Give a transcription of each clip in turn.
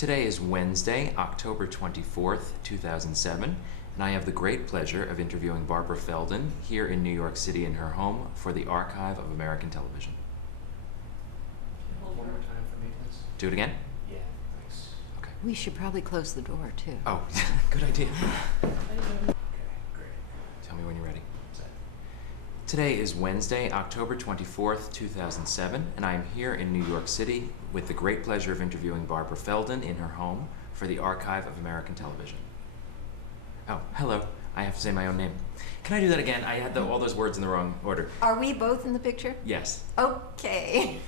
Today is Wednesday, October 24th, 2007, and I have the great pleasure of interviewing Barbara Feldon here in New York City in her home for the Archive of American Television. Hold one more time for me, please. Do it again? Yeah, thanks. Okay. We should probably close the door, too. Oh, good idea. Okay, great. Tell me when you're ready. Set. Today is Wednesday, October 24th, 2007, and I am here in New York City with the great pleasure of interviewing Barbara Feldon in her home for the Archive of American Television. Oh, hello. I have to say my own name. Can I do that again? I had all those words in the wrong order. Are we both in the picture? Yes. Okay.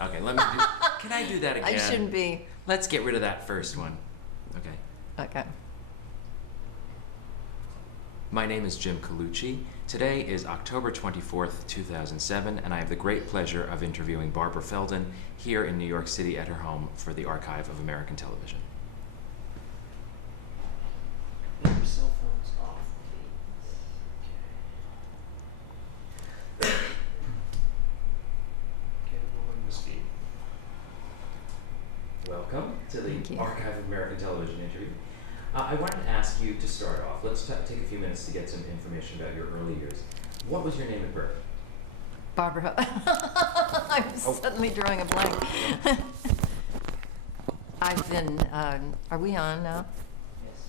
Okay, let me do... Can I do that again? I shouldn't be. Let's get rid of that first one. Okay. Okay. My name is Jim Colucci. Today is October 24th, 2007, and I have the great pleasure of interviewing Barbara Feldon here in New York City at her home for the Archive of American Television. Leave your cell phones off, please. Okay, rolling this feed. Welcome to the Thank you. Archive of American Television interview. I wanted to ask you to start off. Let's take a few minutes to get some information about your early years. What was your name at birth? Barbara. I'm suddenly drawing a blank. I've been, are we on now? Yes.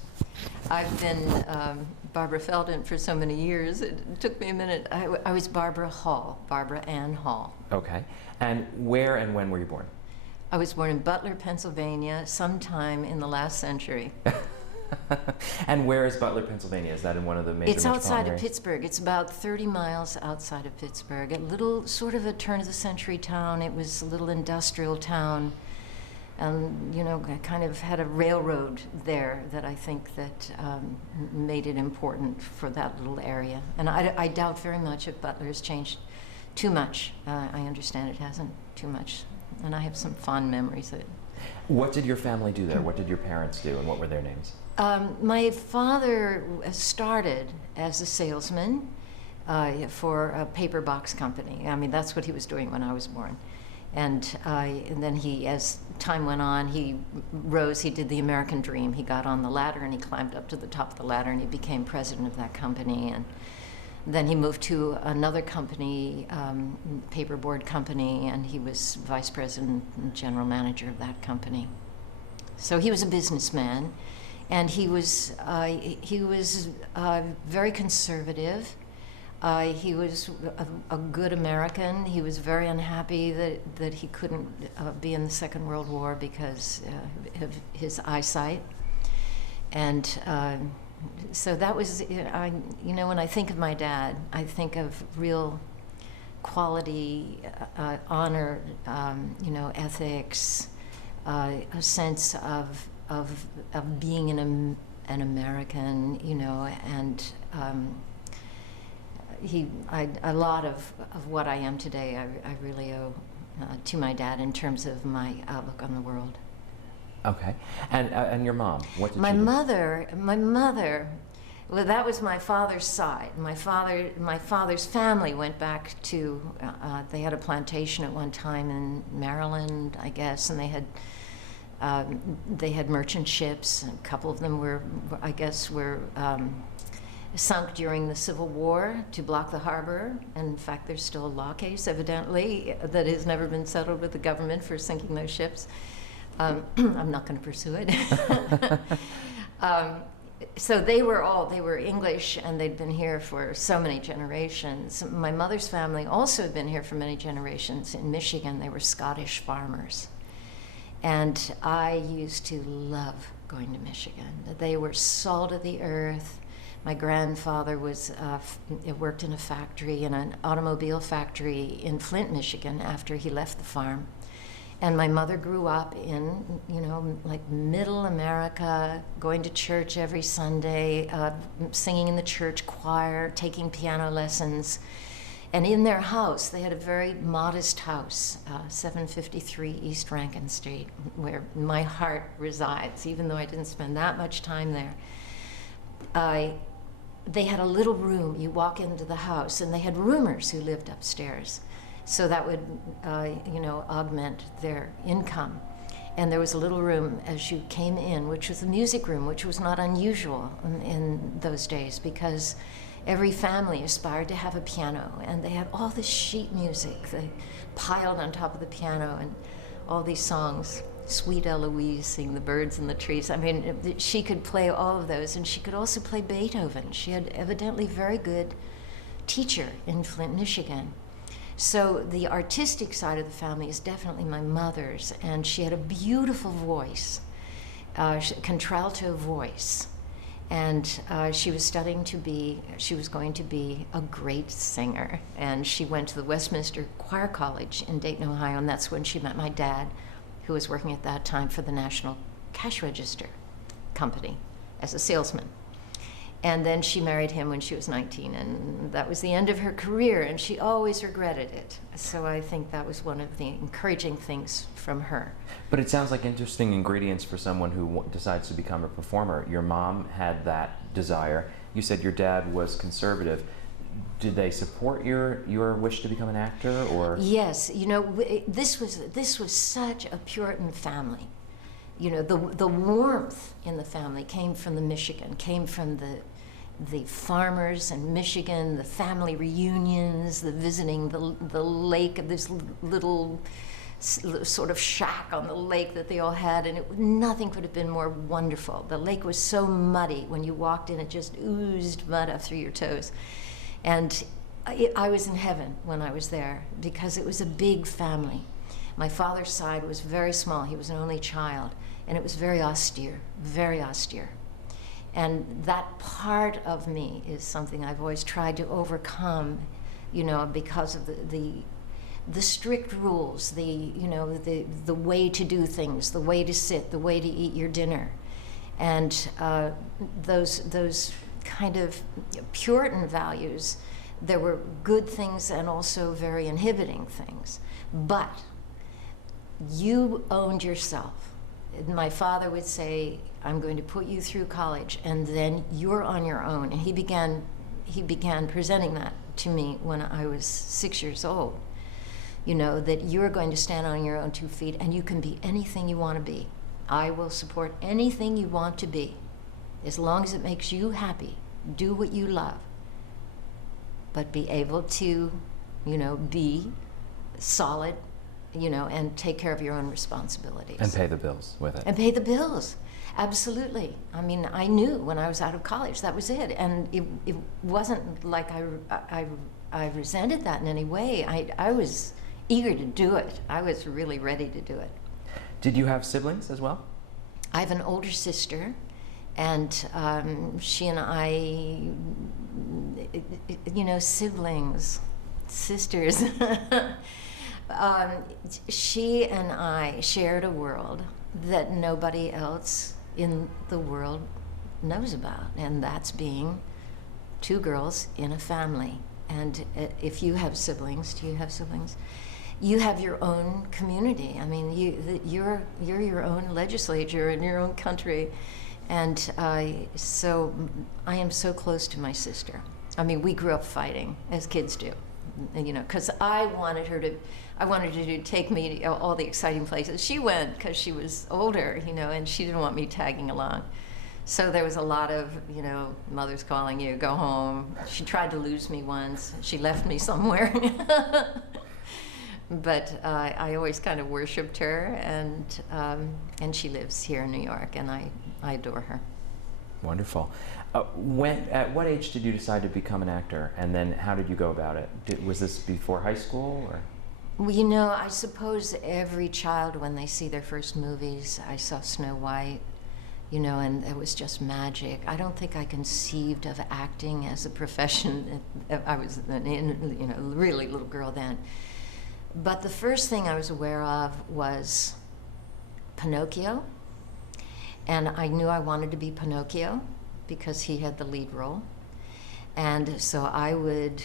I've been Barbara Feldon for so many years. It took me a minute. I was Barbara Hall, Barbara Ann Hall. Okay. And where and when were you born? I was born in Butler, Pennsylvania, sometime in the last century. And where is Butler, Pennsylvania? Is that in one of the major It's metropolitan outside of areas? Pittsburgh. It's about 30 miles outside of Pittsburgh. A little, sort of a turn-of-the-century town. It was a little industrial town. And, you know, I kind of had a railroad there that I think that made it important for that little area. And I doubt very much if Butler has changed too much. I understand it hasn't too much. And I have some fond memories of it. What did your family do there? What did your parents do, and what were their names? My father started as a salesman for a paper box company. I mean, that's what he was doing when I was born. And then he, as time went on, he rose. He did the American dream. He got on the ladder and he climbed up to the top of the ladder and he became president of that company. And then he moved to another company, paperboard company, and he was vice president and general manager of that company. So he was a businessman, and he was very conservative. He was a good American. He was very unhappy that he couldn't be in the Second World War because of his eyesight. And so that was, you know, when I think of my dad, I think of real quality, honor, you know, ethics, a sense of being an American, you know, and a lot of what I am today, I really owe to my dad in terms of my outlook on the world. Okay. And your mom, what did My she do? mother, well, that was my father's side. My father's family went back to, they had a plantation at one time in Maryland, I guess, and they had merchant ships. A couple of them were sunk during the Civil War to block the harbor. And in fact, there's still a law case, evidently, that has never been settled with the government for sinking those ships. I'm not going to pursue it. So they were English, and they'd been here for so many generations. My mother's family also had been here for many generations in Michigan. They were Scottish farmers. And I used to love going to Michigan. They were salt of the earth. My grandfather worked in a factory, in an automobile factory in Flint, Michigan, after he left the farm. And my mother grew up in, you know, like middle America, going to church every Sunday, singing in the church choir, taking piano lessons. And in their house, they had a very modest house, 753 East Rankin Street, where my heart resides, even though I didn't spend that much time there. They had a little room. You walk into the house, and they had roomers who lived upstairs. So that would, you know, augment their income. And there was a little room as you came in, which was the music room, which was not unusual in those days because every family aspired to have a piano, and they had all this sheet music they piled on top of the piano, and all these songs. Sweet Eloise, sing the birds in the trees. I mean, she could play all of those, and she could also play Beethoven. She had evidently very good teacher in Flint, Michigan. So the artistic side of the family is definitely my mother's, and she had a beautiful voice, contralto voice, and she was going to be a great singer, and she went to the Westminster Choir College in Dayton, Ohio, and that's when she met my dad, who was working at that time for the National Cash Register Company as a salesman. And then she married him when she was 19, and that was the end of her career, and she always regretted it. So I think that was one of the encouraging things from her. But it sounds like interesting ingredients for someone who decides to become a performer. Your mom had that desire. You said your dad was conservative. Did they support your wish to become an actor, or? Yes, you know, this was such a Puritan family. You know, the warmth in the family came from came from the farmers in Michigan, the family reunions, the visiting the lake of this little sort of shack on the lake that they all had, and nothing could have been more wonderful. The lake was so muddy. When you walked in, it just oozed mud up through your toes. And I was in heaven when I was there because it was a big family. My father's side was very small. He was an only child, and it was very austere, very austere. And that part of me is something I've always tried to overcome, you know, because of the strict rules, the way to do things, the way to sit, the way to eat your dinner. And those kind of Puritan values, there were good things and also very inhibiting things. But you owned yourself. My father would say, I'm going to put you through college, and then you're on your own. And he began presenting that to me when I was 6 years old. You know, that you're going to stand on your own 2 feet, and you can be anything you want to be. I will support anything you want to be, as long as it makes you happy. Do what you love, but be able to, you know, be solid, you know, and take care of your own responsibilities. And pay the bills with it. And pay the bills, absolutely. I mean, I knew when I was out of college, that was it. And it wasn't like I resented that in any way. I was eager to do it. I was really ready to do it. Did you have siblings as well? I have an older sister, and she and I, you know, siblings, sisters. She and I shared a world that nobody else in the world knows about, and that's being 2 girls in a family. And if you have siblings, do you have siblings? You have your own community. I mean, you're your own legislature in your own country. And so I am so close to my sister. I mean, we grew up fighting, as kids do, you know, because I wanted her to take me to all the exciting places. She went because she was older, you know, and she didn't want me tagging along. So there was a lot of, you know, mother's calling you, go home. She tried to lose me once. She left me somewhere. But I always kind of worshipped her, and she lives here in New York, and I adore her. Wonderful. At what age did you decide to become an actor, and then how did you go about it? Was this before high school, or? Well, you know, I suppose every child, when they see their first movies, I saw Snow White, you know, and it was just magic. I don't think I conceived of acting as a profession. I was, you know, really little girl then. But the first thing I was aware of was Pinocchio, and I knew I wanted to be Pinocchio because he had the lead role. And so I would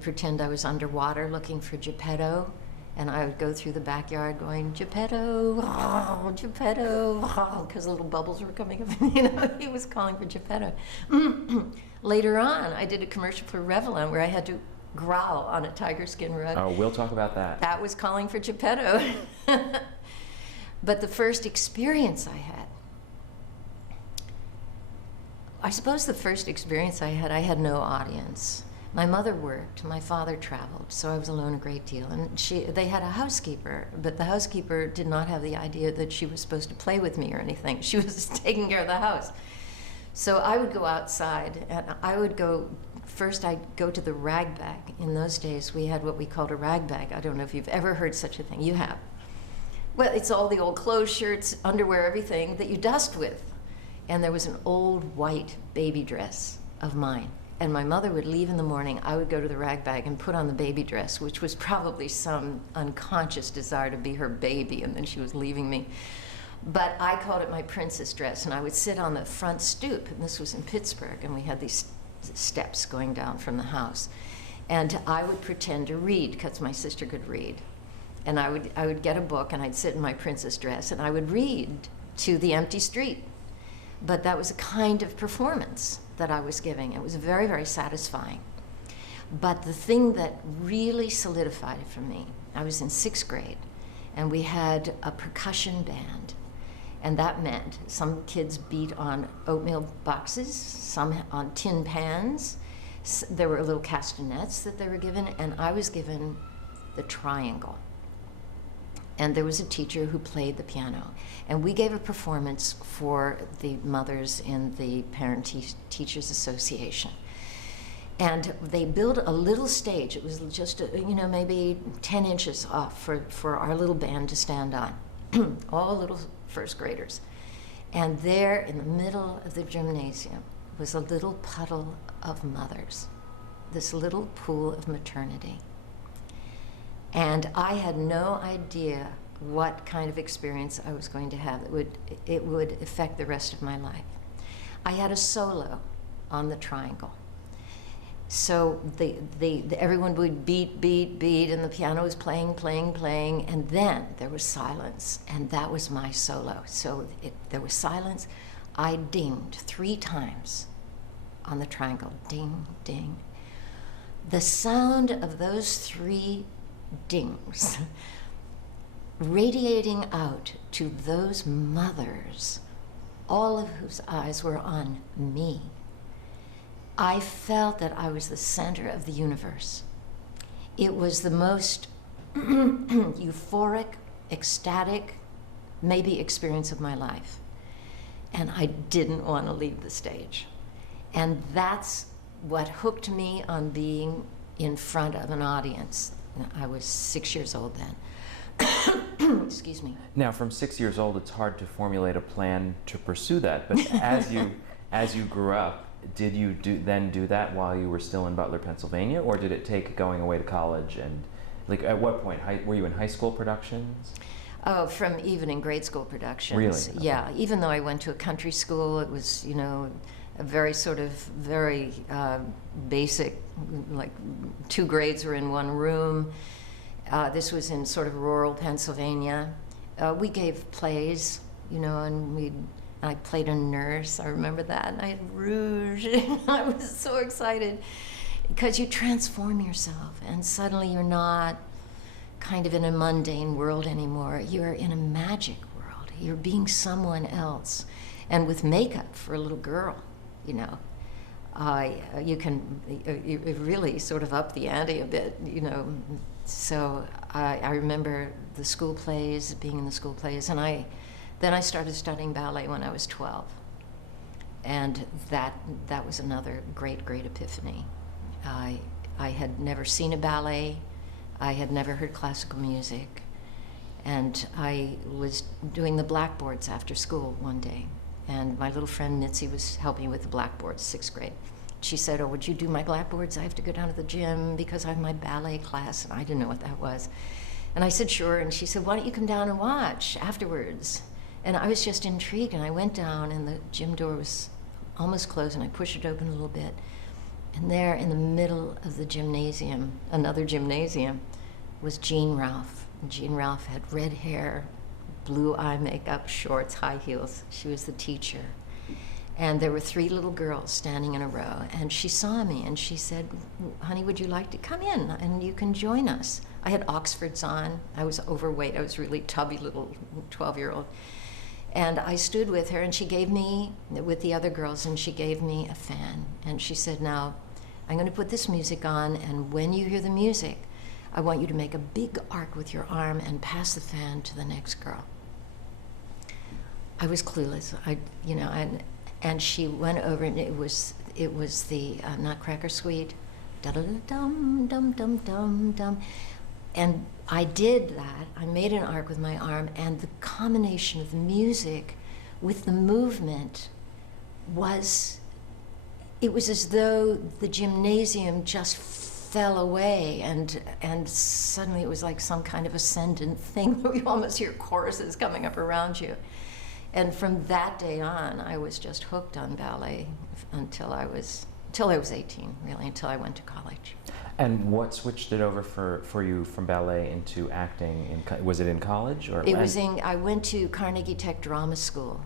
pretend I was underwater looking for Geppetto, and I would go through the backyard going, Geppetto, oh, Geppetto, oh, because little bubbles were coming up. You know, he was calling for Geppetto. Later on, I did a commercial for Revlon where I had to growl on a tiger skin rug. Oh, we'll talk about that. That was calling for Geppetto. But the first experience I suppose the first experience I had no audience. My mother worked, my father traveled, so I was alone a great deal. And they had a housekeeper, but the housekeeper did not have the idea that she was supposed to play with me or anything. She was taking care of the house. So I would go outside, and I'd go to the rag bag. In those days, we had what we called a rag bag. I don't know if you've ever heard such a thing. You have. Well, it's all the old clothes, shirts, underwear, everything that you dust with. And there was an old white baby dress of mine. And my mother would leave in the morning. I would go to the rag bag and put on the baby dress, which was probably some unconscious desire to be her baby, and then she was leaving me. But I called it my princess dress, and I would sit on the front stoop, and this was in Pittsburgh, and we had these steps going down from the house. And I would pretend to read, because my sister could read. And I would get a book, and I'd sit in my princess dress, and I would read to the empty street. But that was a kind of performance that I was giving. It was very, very satisfying. But the thing that really solidified it for me, I was in 6th grade, and we had a percussion band. And that meant some kids beat on oatmeal boxes, some on tin pans. There were little castanets that they were given, and I was given the triangle. And there was a teacher who played the piano. And we gave a performance for the mothers in the Parent-Teachers Association. And they built a little stage. It was just, maybe 10 inches off for our little band to stand on, all little first graders. And there in the middle of the gymnasium was a little puddle of mothers, this little pool of maternity. And I had no idea what kind of experience I was going to have. It would affect the rest of my life. I had a solo on the triangle. So everyone would beat, and the piano was playing, and then there was silence, and that was my solo. So there was silence. I dinged 3 times on the triangle. Ding, ding. The sound of those 3 dings radiating out to those mothers, all of whose eyes were on me. I felt that I was the center of the universe. It was the most euphoric, ecstatic, maybe experience of my life. And I didn't want to leave the stage. And that's what hooked me on being in front of an audience. I was 6 years old then. Excuse me. Now, from 6 years old, it's hard to formulate a plan to pursue that. But as you grew up, did you then do that while you were still in Butler, Pennsylvania, or did it take going away to college? And like, at what point were you in high school productions? Oh, from even in grade school productions. Really? Okay. Yeah. Even though I went to a country school, it was a very very basic. Like 2 grades were in 1 room. This was in sort of rural Pennsylvania. We gave plays, and I played a nurse. I remember that. And I had rouge. I was so excited because you transform yourself, and suddenly you're not kind of in a mundane world anymore. You're in a magic world. You're being someone else, and with makeup for a little girl, it really sort of up the ante a bit, So I remember the school plays, being in the school plays, and then I started studying ballet when I was 12. And that was another great epiphany. I had never seen a ballet. I had never heard classical music. And I was doing the blackboards after school one day. And my little friend Mitzi was helping with the blackboards, 6th grade. She said, "Oh, would you do my blackboards? I have to go down to the gym because I have my ballet class." And I didn't know what that was. And I said, "Sure." And she said, "Why don't you come down and watch afterwards?" And I was just intrigued, and I went down, and the gym door was almost closed, and I pushed it open a little bit. And there in the middle of the gymnasium, another gymnasium, was Jean Ralph. And Jean Ralph had red hair, blue eye makeup, shorts, high heels. She was the teacher. And there were 3 little girls standing in a row, and she saw me and she said, "Honey, would you like to come in and you can join us?" I had Oxfords on. I was overweight. I was really tubby little 12-year-old. And I stood with her, and she gave me, with the other girls, and she gave me a fan. And she said, "Now, I'm going to put this music on, and when you hear the music, I want you to make a big arc with your arm and pass the fan to the next girl." I was clueless. And she went over, and it was the Nutcracker Suite, da da dum dum dum dum dum, and I did that. I made an arc with my arm, and the combination of the music with the movement it was as though the gymnasium just fell away, and suddenly it was like some kind of ascendant thing. You almost hear choruses coming up around you. And from that day on, I was just hooked on ballet until I was 18, really, until I went to college. And what switched it over for you from ballet into acting? Was it in college? Or I went to Carnegie Tech Drama School,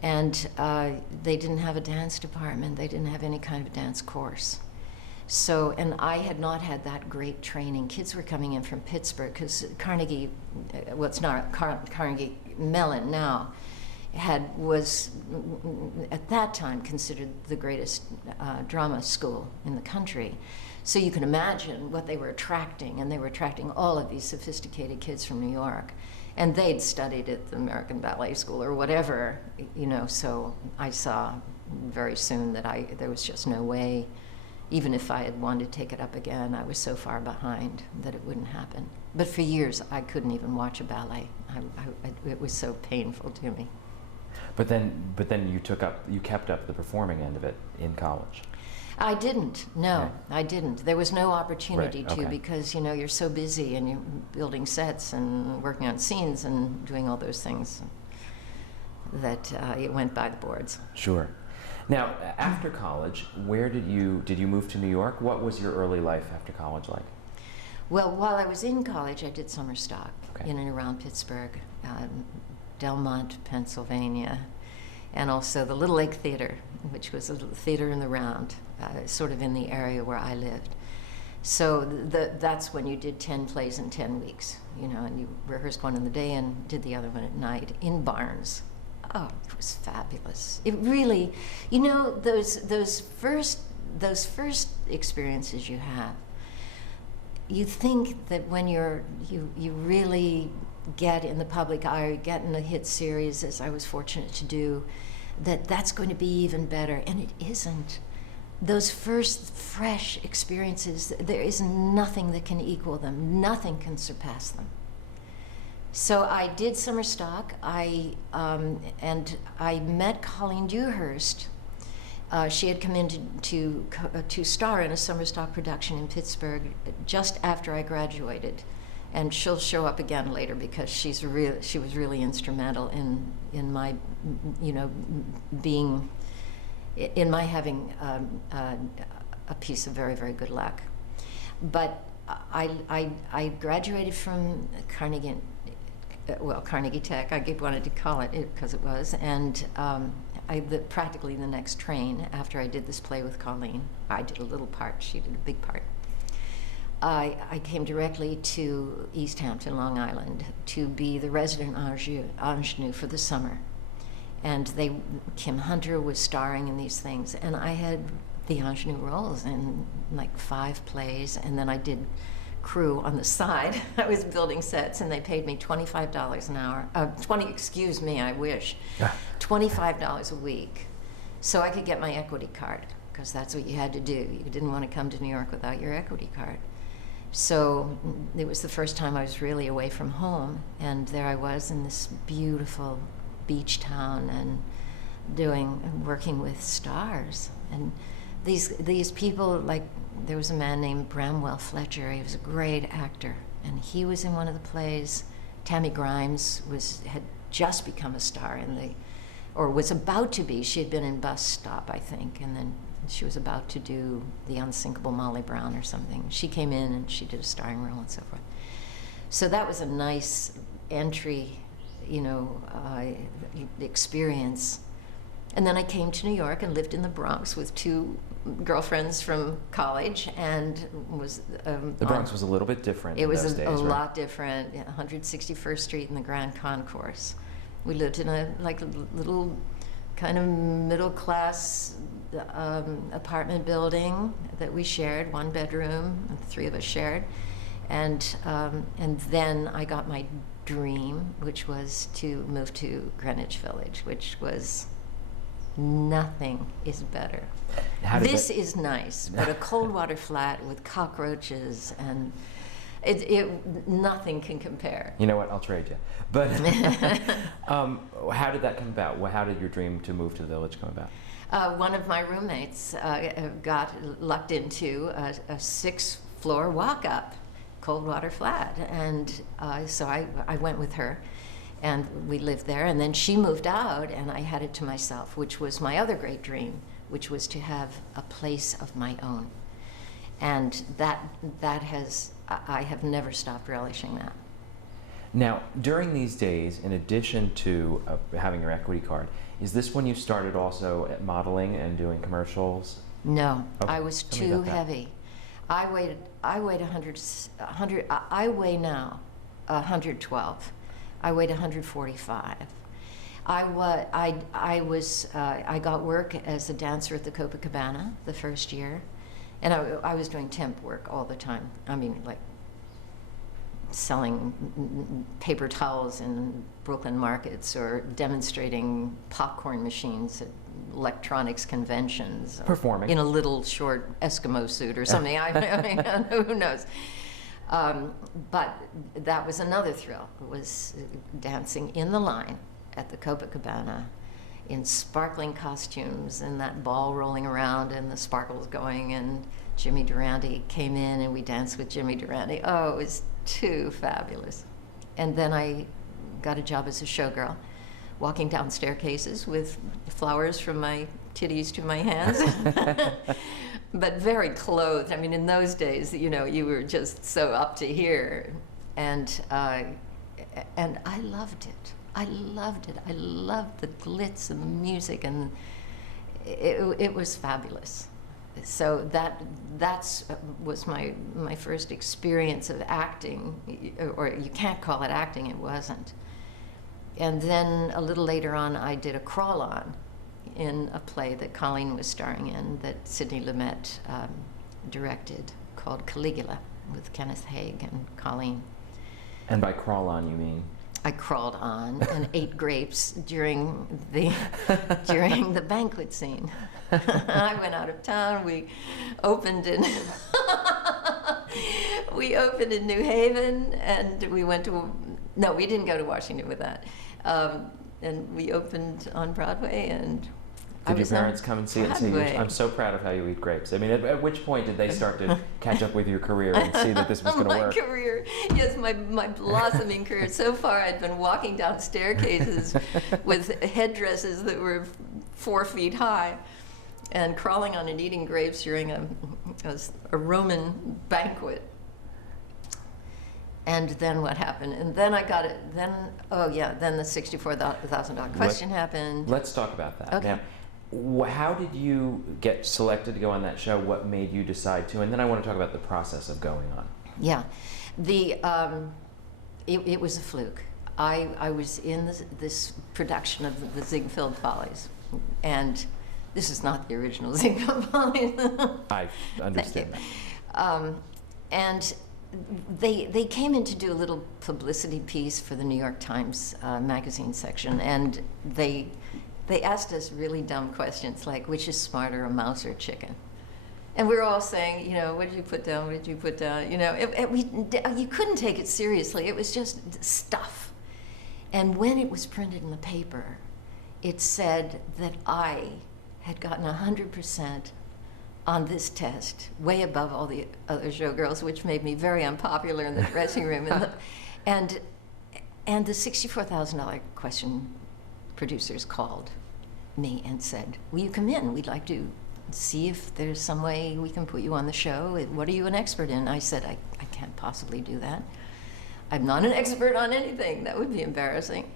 and they didn't have a dance department. They didn't have any kind of dance course. So, and I had not had that great training. Kids were coming in from Pittsburgh, because Carnegie, well, it's not Carnegie Mellon now, was at that time considered the greatest drama school in the country. So you can imagine what they were attracting, and they were attracting all of these sophisticated kids from New York. And they'd studied at the American Ballet School or whatever, so I saw very soon that there was just no way, even if I had wanted to take it up again, I was so far behind that it wouldn't happen. But for years, I couldn't even watch a ballet. It was so painful to me. But then you kept up the performing end of it in college. I didn't. No, Okay. I didn't. There was no opportunity Right, to, okay. because you're so busy and you're building sets and working on scenes and doing all those things that it went by the boards. Sure. Now, after college, where did you move to New York? What was your early life after college like? Well, while I was in college, I did summer stock Okay. in and around Pittsburgh, Delmont, Pennsylvania, and also the Little Lake Theater, which was a theater in the Round, sort of in the area where I lived. So that's when you did 10 plays in 10 weeks, and you rehearsed one in the day and did the other one at night in barns. Oh, it was fabulous. It really, those first experiences you have, you think that when you really get in the public eye, or get in a hit series, as I was fortunate to do, that's going to be even better, and it isn't. Those first fresh experiences, there is nothing that can equal them. Nothing can surpass them. So I did summer stock. And I met Colleen Dewhurst. She had come in to star in a summer stock production in Pittsburgh just after I graduated. And she'll show up again later, because she was really instrumental in my, being, in my having a piece of very, very good luck. But I graduated from Carnegie Tech. I wanted to call it because it was, and practically the next train after I did this play with Colleen. I did a little part. She did a big part. I came directly to East Hampton, Long Island, to be the resident ingenue for the summer. And Kim Hunter was starring in these things, and I had the ingenue roles in like 5 plays, and then I did crew on the side. I was building sets, and they paid me $25 an hour. Excuse me, I wish. $25 a week, so I could get my equity card, because that's what you had to do. You didn't want to come to New York without your equity card. So it was the first time I was really away from home, and there I was in this beautiful beach town, and working with stars. And these people, like, there was a man named Bramwell Fletcher. He was a great actor, and he was in one of the plays. Tammy Grimes had just become a star or was about to be. She had been in Bus Stop, I think, and then she was about to do The Unsinkable Molly Brown or something. She came in and she did a starring role and so forth. So that was a nice entry, experience. And then I came to New York and lived in the Bronx with two girlfriends from college, and was The Bronx was a little bit different it in was those a days, right? lot different. Yeah, 161st Street in the Grand Concourse. We lived in a little kind of middle class apartment building that we shared, one bedroom, and the three of us shared. And then I got my dream, which was to move to Greenwich Village, which was nothing is better. This is nice, but a cold water flat with cockroaches and nothing can compare. You know what? I'll trade you. But how did that come about? How did your dream to move to the Village come about? One of my roommates got lucked into a 6th-floor walk-up cold water flat, and so I went with her, and we lived there. And then she moved out, and I had it to myself, which was my other great dream, which was to have a place of my own. And I have never stopped relishing that. Now, during these days, in addition to having your equity card, is this when you started also at modeling and doing commercials? No, Okay. I was Tell me too about that. heavy. I weighed 100. I weigh now 112. I weighed 145. I got work as a dancer at the Copacabana the first year, and I was doing temp work all the time. I mean, like selling paper towels in Brooklyn markets, or demonstrating popcorn machines at electronics conventions, or Performing. in a little short Eskimo suit or something. I mean, who knows? But that was another thrill, was dancing in the line at the Copacabana in sparkling costumes, and that ball rolling around and the sparkles going, and Jimmy Durante came in and we danced with Jimmy Durante. Oh, it was too fabulous. And then I got a job as a showgirl, walking down staircases with flowers from my titties to my hands. But very clothed. I mean, in those days, you know, you were just so up to here. And I loved it. I loved it. I loved the glitz and the music, and it was fabulous. So that was my first experience of acting, or you can't call it acting, it wasn't. And then a little later on, I did a crawl-on in a play that Colleen was starring in, that Sidney Lumet directed, called Caligula, with Kenneth Haig and Colleen. And by crawl on, you mean? I crawled on and ate grapes during the banquet scene. I went out of town. We opened in New Haven, and we went to we didn't go to Washington with that. And we opened on Broadway, and Did your parents come and see it and see you? Broadway. I'm so proud of how you eat grapes. I mean, at which point did they start to catch up with your career and see that this was going to work? My career, yes, my blossoming career. So far, I'd been walking down staircases with headdresses that were 4 feet high, and crawling on and eating grapes during a Roman banquet. And then what happened? And then I got it. Then the $64,000 question happened. Let's talk about that. Okay. Now, how did you get selected to go on that show? What made you decide to? And then I want to talk about the process of going on. Yeah, it was a fluke. I was in this production of the Ziegfeld Follies, and this is not the original Ziegfeld Follies. I understand that. And they came in to do a little publicity piece for the New York Times magazine section, and they asked us really dumb questions like, which is smarter, a mouse or a chicken? And we were all saying, you know, what did you put down? What did you put down? You know, you couldn't take it seriously. It was just stuff. And when it was printed in the paper, it said that I had gotten 100% on this test, way above all the other showgirls, which made me very unpopular in the dressing room. And the $64,000 question producers called me and said, will you come in? We'd like to see if there's some way we can put you on the show. What are you an expert in? I said, I can't possibly do that. I'm not an expert on anything. That would be embarrassing.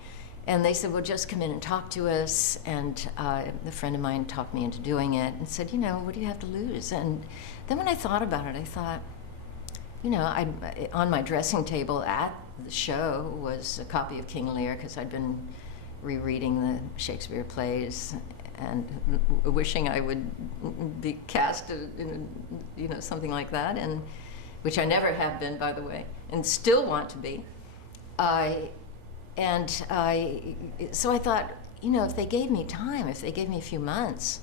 And they said, well, just come in and talk to us. And a friend of mine talked me into doing it and said, you know, what do you have to lose? And then when I thought about it, I thought, you know, on my dressing table at the show was a copy of King Lear, because I'd been rereading the Shakespeare plays and wishing I would be cast in, you know, something like that, and which I never have been, by the way, and still want to be. So I thought, you know, if they gave me time, if they gave me a few months,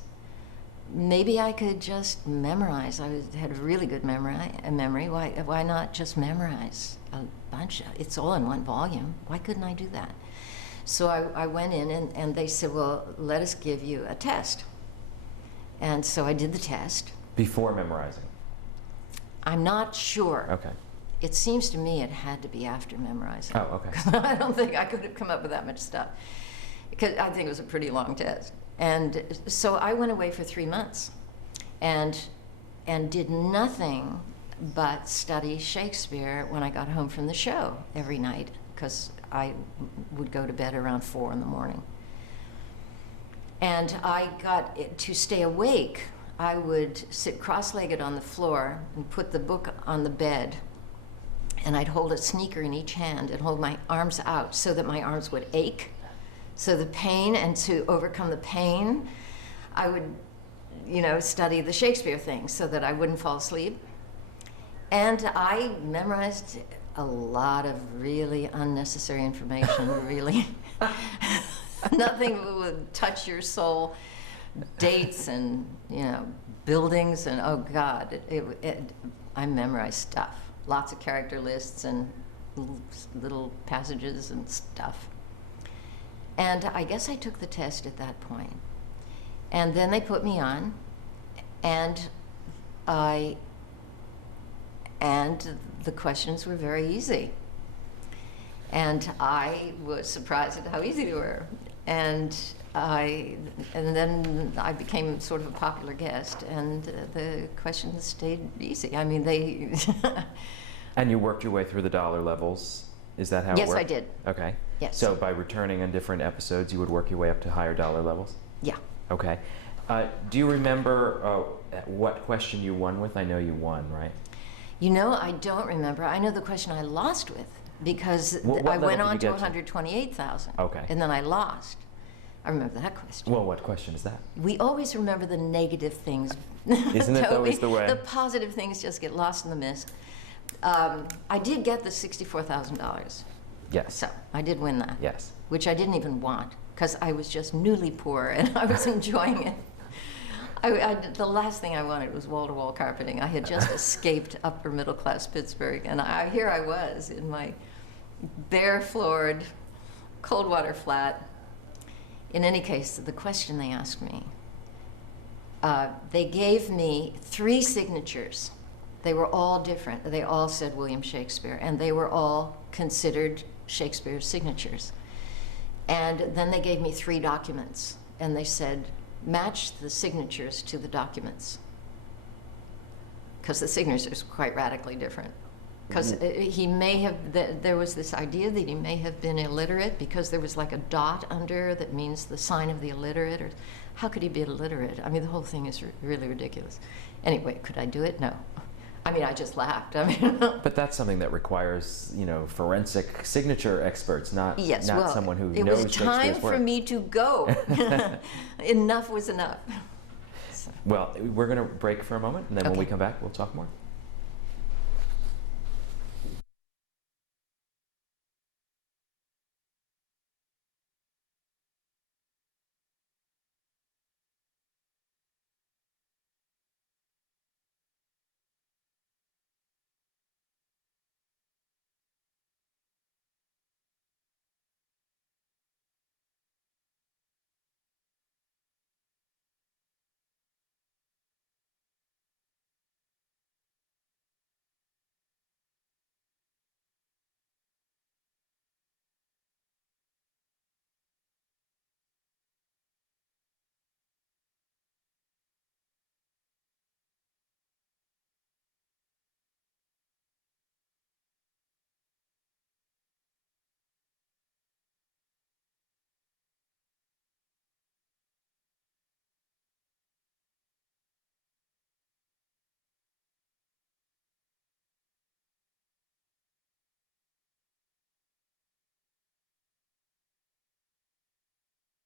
maybe I could just memorize. Had a really good memory. Why not just memorize a bunch? It's all in one volume. Why couldn't I do that? So I went in, and they said, well, let us give you a test. And so I did the test. Before memorizing? I'm not sure. Okay. It seems to me it had to be after memorizing. Oh, okay. I don't think I could have come up with that much stuff, because I think it was a pretty long test. And so I went away for 3 months and did nothing but study Shakespeare when I got home from the show every night, because I would go to bed around 4 in the morning. And I got to stay awake. I would sit cross-legged on the floor and put the book on the bed, and I'd hold a sneaker in each hand and hold my arms out so that my arms would ache. So the pain, and to overcome the pain, I would, you know, study the Shakespeare things so that I wouldn't fall asleep. And I memorized a lot of really unnecessary information, really. Nothing would touch your soul. Dates and, you know, buildings, and oh God, I memorized stuff. Lots of character lists and little passages and stuff. And I guess I took the test at that point. And then they put me on, and the questions were very easy. And I was surprised at how easy they were. And then I became sort of a popular guest, and the questions stayed easy. I mean, they... And you worked your way through the dollar levels. Is that how it worked? Yes, I did. Okay. Yes. So by returning on different episodes, you would work your way up to higher dollar levels? Yeah. Okay. Do you remember what question you won with? I know you won, right? You know, I don't remember. I know the question I lost with, because I went on to 128,000. Okay. And then I lost. I remember that question. Well, what question is that? We always remember the negative things. Isn't it always the way? The positive things just get lost in the mist. I did get the $64,000. Yes. So I did win that. Yes. Which I didn't even want, because I was just newly poor and I was enjoying it. The last thing I wanted was wall-to-wall carpeting. I had just escaped upper middle-class Pittsburgh, and here I was in my bare-floored, cold-water flat. In any case, the question they asked me, they gave me 3 signatures. They were all different. They all said William Shakespeare, and they were all considered Shakespeare's signatures. And then they gave me 3 documents, and they said, match the signatures to the documents, because the signatures were quite radically different. Because he may have, there was this idea that he may have been illiterate, because there was like a dot under that means the sign of the illiterate, or how could he be illiterate? I mean, the whole thing is really ridiculous. Anyway, could I do it? No. I mean, I just laughed. I mean, but that's something that requires, you know, forensic signature experts, not yes, not well, someone who knows it was Shakespeare's time work. for me to go. Enough was enough. So. Well, we're going to break for a moment, and then when Okay. we come back, we'll talk more.